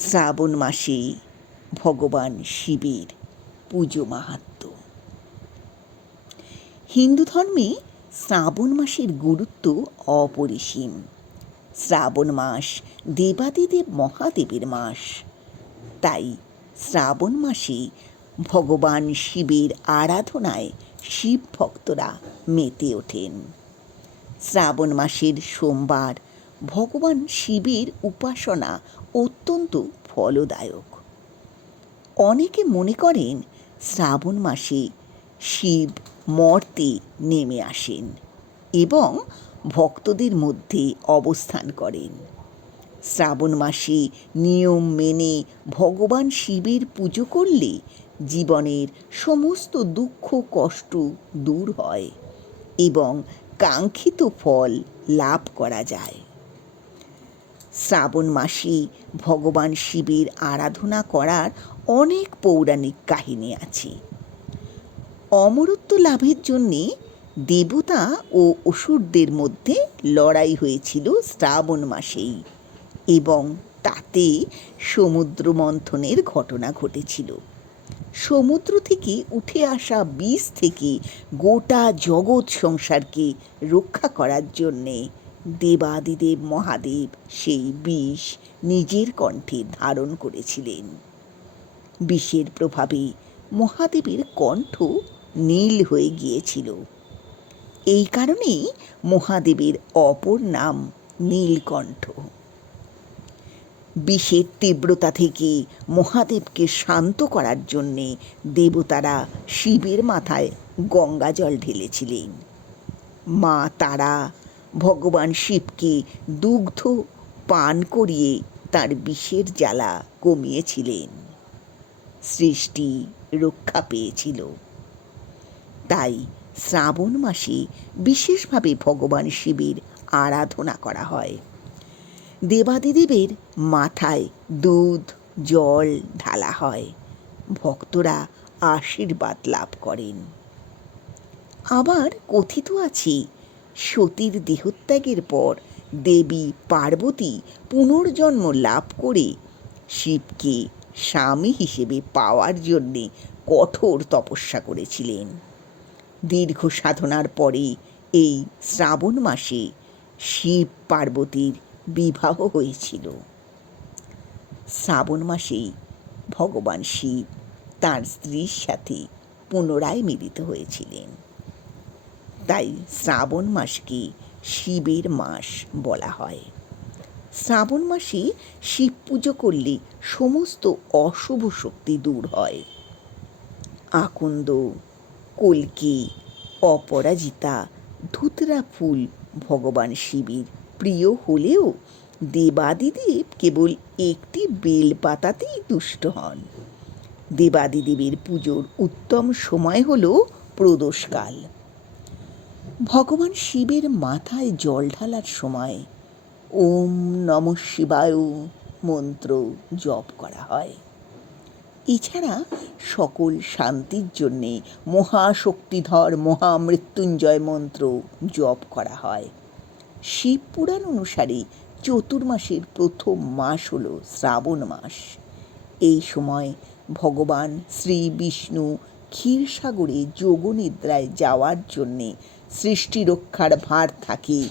শ্রাবণ মাসে ভগবান শিবের পুজো মাহাত্ম। হিন্দু ধর্মে শ্রাবণ মাসের গুরুত্ব অপরিসীম। শ্রাবণ মাস দেবাদিদেব মহাদেবের মাস। তাই শ্রাবণ মাসে ভগবান শিবের আরাধনায় শিব ভক্তরা মেতে ওঠেন। শ্রাবণ মাসের সোমবার ভগবান শিবের উপাসনা অত্যন্ত ফলদায়ক। অনেকে মনে করেন শ্রাবণ মাসে শিব মর্তে নেমে আসেন এবং ভক্তদের মধ্যে অবস্থান করেন। শ্রাবণ মাসে নিয়ম মেনে ভগবান শিবের পুজো করলে জীবনের সমস্ত দুঃখ, কষ্ট দূর হয় এবং কাঙ্ক্ষিত ফল লাভ করা যায়। শ্রাবণ মাসে ভগবান শিবের আরাধনা করার অনেক পৌরাণিক কাহিনী আছে। অমরত্ব লাভের জন্যে দেবতা ও অসুরদের মধ্যে লড়াই হয়েছিল শ্রাবণ মাসেই এবং তাতে সমুদ্র মন্থনের ঘটনা ঘটেছিল। সমুদ্র থেকে উঠে আসা বিষ থেকে গোটা জগৎ সংসারকে রক্ষা করার জন্যে দেবাদিদেব মহাদেব সেই বিষ নিজের কণ্ঠে ধারণ করেছিলেন। বিষের প্রভাবে মহাদেবের কণ্ঠ নীল হয়ে গিয়েছিল। এই কারণেই মহাদেবের অপর নাম নীলকণ্ঠ। বিষের তীব্রতা থেকে মহাদেবকে শান্ত করার জন্যে দেবতারা শিবের মাথায় গঙ্গা জল ঢেলেছিলেন। মা তারা ভগবান শিবকে দুগ্ধ পান করিয়ে তার বিষের জ্বালা কমিয়েছিলেন। সৃষ্টি রক্ষা পেয়েছিল। তাই শ্রাবণ মাসে বিশেষভাবে ভগবান শিবের আরাধনা করা হয়। দেবাদিদেবের মাথায় দুধ, জল ঢালা হয়। ভক্তরা আশীর্বাদ লাভ করেন। আবার কথিত আছে সতীর দেহত্যাগের পর দেবী পার্বতী পুনর্জন্ম লাভ করে শিবকে স্বামী হিসেবে পাওয়ার জন্যে কঠোর তপস্যা করেছিলেন। দীর্ঘ সাধনার পরে এই শ্রাবণ মাসে শিব পার্বতীর বিবাহ হয়েছিল। শ্রাবণ মাসেই ভগবান শিব তার স্ত্রীর সাথে পুনরায় মিলিত হয়েছিলেন। তাই শ্রাবণ মাসকে শিবের মাস বলা হয়। শ্রাবণ মাসে শিব পুজো করলে সমস্ত অশুভ শক্তি দূর হয়। আকন্দ, কলকি, অপরাজিতা, ধুতরা ফুল ভগবান শিবের প্রিয় হলেও দেবাদিদেব কেবল একটি বেলপাতাতেই তুষ্ট হন। দেবাদিদেবের পুজোর উত্তম সময় হল প্রদোষকাল। ভগবান শিবের মাথায় জল ঢালার সময় ওম নম শিবায় মন্ত্র জপ করা হয়। এছাড়া সকল শান্তির জন্যে মহাশক্তিধর মহামৃত্যুঞ্জয় মন্ত্র জপ করা হয়। শিব পুরাণ অনুসারে চতুর্মাসের প্রথম মাস হল শ্রাবণ মাস। এই সময় ভগবান শ্রী বিষ্ণু ক্ষীরসাগরে যোগনিদ্রায় যাওয়ার জন্যে সৃষ্টি রক্ষার ভার থাকে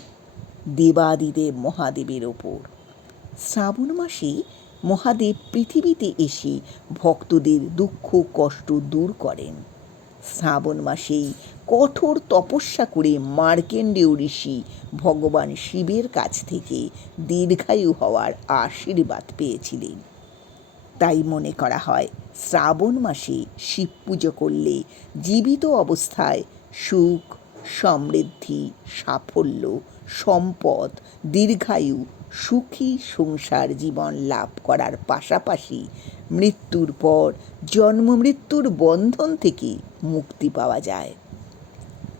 দেবাদিদেব মহাদেবের ওপর। শ্রাবণ মাসে মহাদেব পৃথিবীতে এসে ভক্তদের দুঃখ, কষ্ট দূর করেন। শ্রাবণ মাসেই কঠোর তপস্যা করে মার্কেন্ডেয় ঋষি ভগবান শিবের কাছ থেকে দীর্ঘায়ু হওয়ার আশীর্বাদ পেয়েছিলেন। তাই মনে করা হয়, শ্রাবণ মাসে শিব পুজো করলে জীবিত অবস্থায় সুখ, সমৃদ্ধি, সাফল্য, সম্পদ, দীর্ঘায়ু, সুখী সংসার জীবন লাভ করার পাশাপাশি মৃত্যুর পর জন্ম মৃত্যুর বন্ধন থেকে মুক্তি পাওয়া যায়।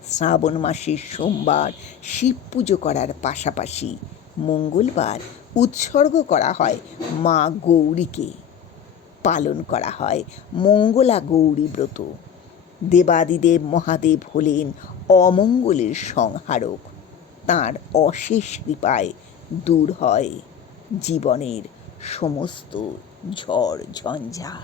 শ্রাবণ মাসের সোমবার শিব পুজো করার পাশাপাশি মঙ্গলবার উৎসর্গ করা হয় মা গৌরীকে। পালন করা হয়। মঙ্গলা গৌরী ব্রত। দেবাদিদেব মহাদেব হলেন অমঙ্গলের সংহারক। তার অশেষ কৃপায় দূর হয় জীবনের সমস্ত ঝড় ঝঞ্ঝা